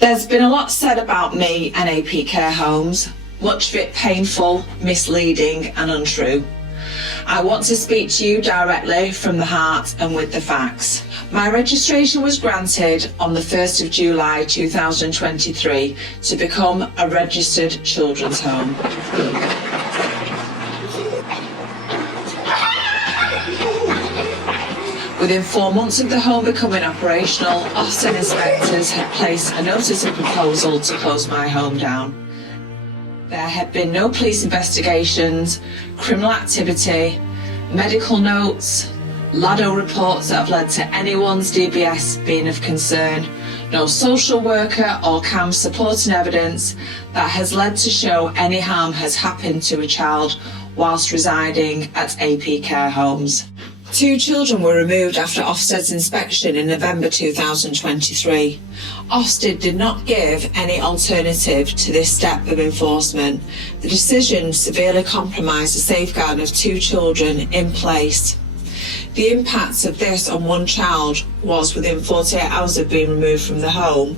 There's been a lot said about me and AP Care Homes, much of it painful, misleading and untrue. I want to speak to you directly from the heart and with the facts. My registration was granted on the 1st of July 2023 to become a registered children's home. Within 4 months of the home becoming operational, Ofsted inspectors had placed a notice of proposal to close my home down. There had been no police investigations, criminal activity, medical notes, LADO reports that have led to anyone's DBS being of concern, no social worker or CAMS supporting evidence that has led to show any harm has happened to a child whilst residing at AP Care Homes. 2 children were removed after Ofsted's inspection in November 2023. Ofsted did not give any alternative to this step of enforcement. The decision severely compromised the safeguarding of 2 children in place. The impact of this on one child was within 48 hours of being removed from the home,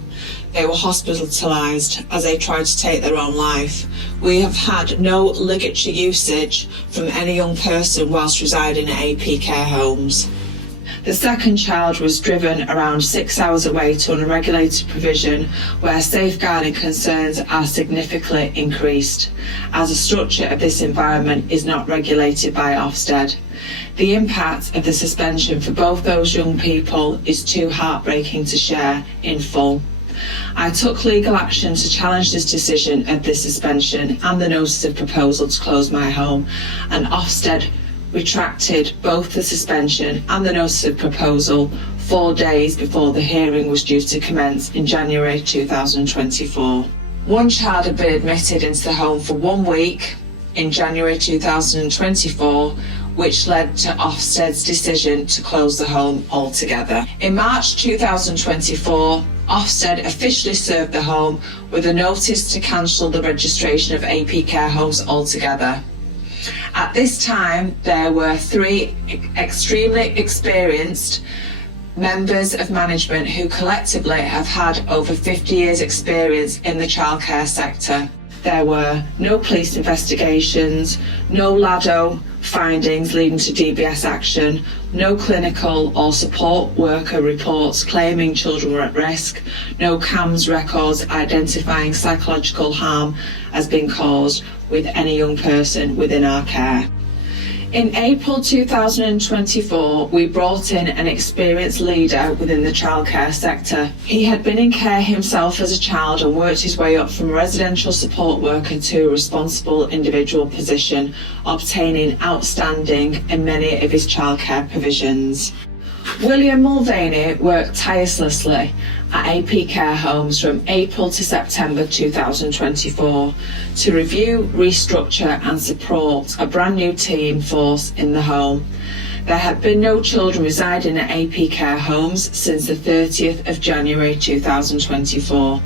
they were hospitalised as they tried to take their own life. We have had no ligatory usage from any young person whilst residing at AP Care Homes. The second child was driven around 6 hours away to an unregulated provision where safeguarding concerns are significantly increased, as the structure of this environment is not regulated by Ofsted. The impact of the suspension for both those young people is too heartbreaking to share in full. I took legal action to challenge this decision of the suspension and the notice of proposal to close my home, and Ofsted retracted both the suspension and the notice of proposal 4 days before the hearing was due to commence in January 2024. One child had been admitted into the home for 1 week in January 2024, which led to Ofsted's decision to close the home altogether. In March 2024, Ofsted officially served the home with a notice to cancel the registration of AP Care Homes altogether. At this time, there were 3 extremely experienced members of management who collectively have had over 50 years' experience in the childcare sector. There were no police investigations, no LADO findings leading to DBS action, no clinical or support worker reports claiming children were at risk, no CAMS records identifying psychological harm has been caused with any young person within our care. In April 2024, we brought in an experienced leader within the childcare sector. He had been in care himself as a child and worked his way up from a residential support worker to a responsible individual position, obtaining outstanding in many of his childcare provisions. William Mulvaney worked tirelessly at AP Care Homes from April to September 2024 to review, restructure and support a brand new team force in the home. There had been no children residing at AP Care Homes since the 30th of January 2024.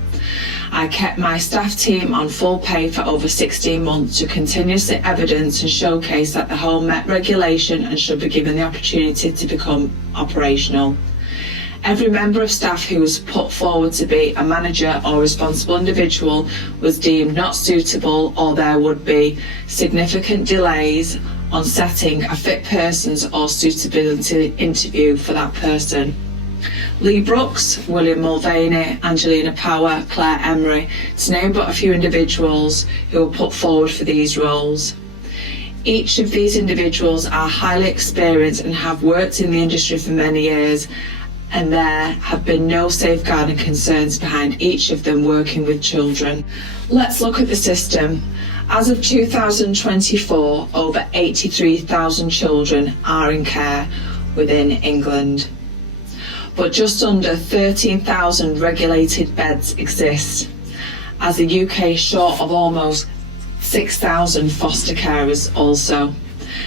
I kept my staff team on full pay for over 16 months to continuously evidence and showcase that the home met regulation and should be given the opportunity to become operational. Every member of staff who was put forward to be a manager or responsible individual was deemed not suitable, or there would be significant delays on setting a fit persons or suitability interview for that person. Lee Brooks, William Mulvaney, Angelina Power, Claire Emery, to name but a few individuals who were put forward for these roles. Each of these individuals are highly experienced and have worked in the industry for many years, and there have been no safeguarding concerns behind each of them working with children. Let's look at the system. As of 2024, over 83,000 children are in care within England, but just under 13,000 regulated beds exist, as the UK is short of almost 6,000 foster carers also.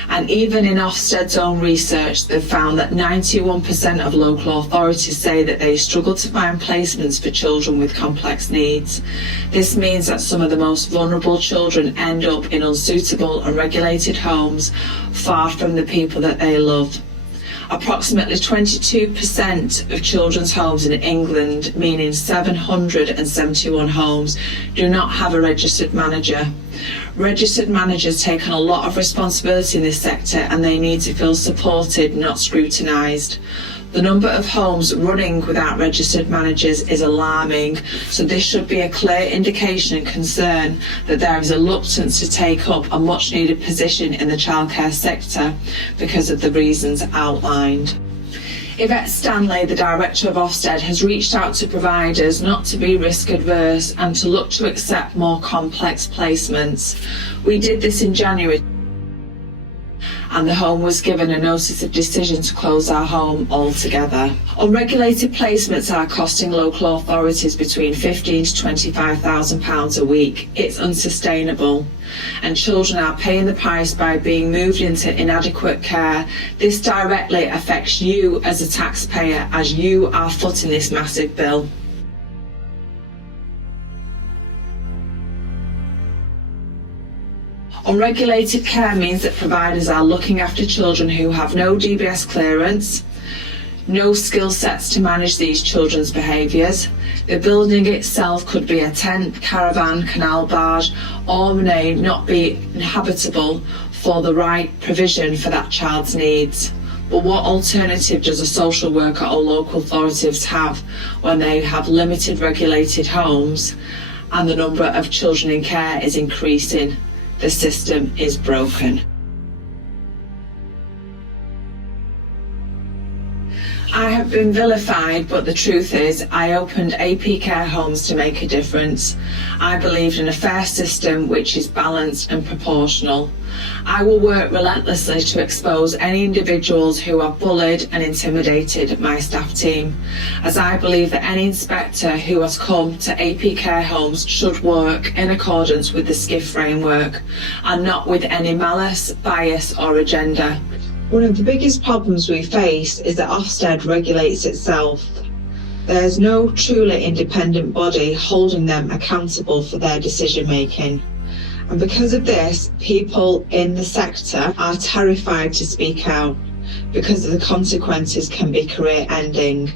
And even in Ofsted's own research, they've found that 91% of local authorities say that they struggle to find placements for children with complex needs. This means that some of the most vulnerable children end up in unsuitable and regulated homes, far from the people that they love. Approximately 22% of children's homes in England, meaning 771 homes, do not have a registered manager. Registered managers take on a lot of responsibility in this sector and they need to feel supported, not scrutinised. The number of homes running without registered managers is alarming, so this should be a clear indication and concern that there is a reluctance to take up a much needed position in the childcare sector because of the reasons outlined. Yvette Stanley, the director of Ofsted, has reached out to providers not to be risk adverse and to look to accept more complex placements. We did this in January, and the home was given a notice of decision to close our home altogether. Unregulated placements are costing local authorities between £15,000 to £25,000 a week. It's unsustainable, and children are paying the price by being moved into inadequate care. This directly affects you as a taxpayer, as you are footing this massive bill. Unregulated care means that providers are looking after children who have no DBS clearance, no skill sets to manage these children's behaviours. The building itself could be a tent, caravan, canal barge, or may not be inhabitable for the right provision for that child's needs. But what alternative does a social worker or local authorities have when they have limited regulated homes and the number of children in care is increasing? The system is broken. I have been vilified, but the truth is I opened AP care homes to make a difference. I believed in a fair system which is balanced and proportional. I will work relentlessly to expose any individuals who have bullied and intimidated my staff team, as I believe that any inspector who has come to AP care homes should work in accordance with the SCIF framework and not with any malice, bias or agenda. One of the biggest problems we face is that Ofsted regulates itself. There is no truly independent body holding them accountable for their decision making. And because of this, people in the sector are terrified to speak out because the consequences can be career ending.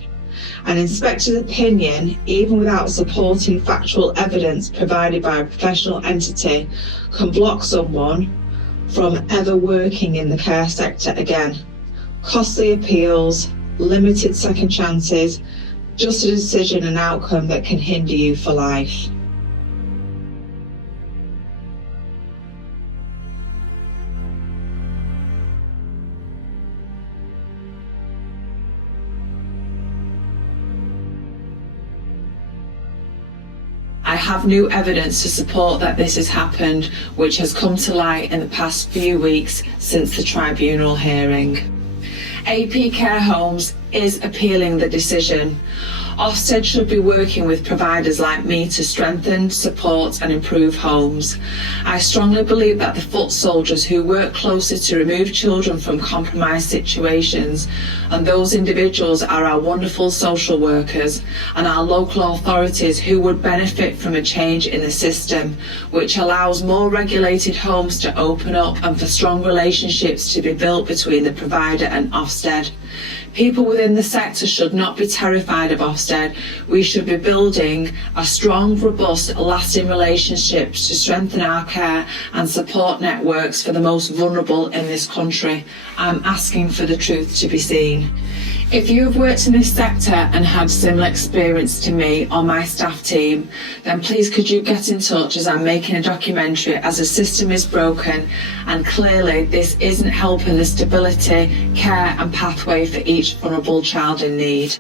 An inspector's opinion, even without supporting factual evidence provided by a professional entity, can block someone from ever working in the care sector again. Costly appeals, limited second chances, just a decision and outcome that can hinder you for life. I have new evidence to support that this has happened, which has come to light in the past few weeks since the tribunal hearing. AP Care Homes is appealing the decision. Ofsted should be working with providers like me to strengthen, support and improve homes. I strongly believe that the foot soldiers who work closely to remove children from compromised situations, and those individuals are our wonderful social workers and our local authorities who would benefit from a change in the system, which allows more regulated homes to open up and for strong relationships to be built between the provider and Ofsted. People within the sector should not be terrified of Ofsted. We should be building a strong, robust, lasting relationships to strengthen our care and support networks for the most vulnerable in this country. I'm asking for the truth to be seen. If you have worked in this sector and had similar experience to me or my staff team, then please could you get in touch, as I'm making a documentary, as the system is broken and clearly this isn't helping the stability, care and pathway for each vulnerable child in need.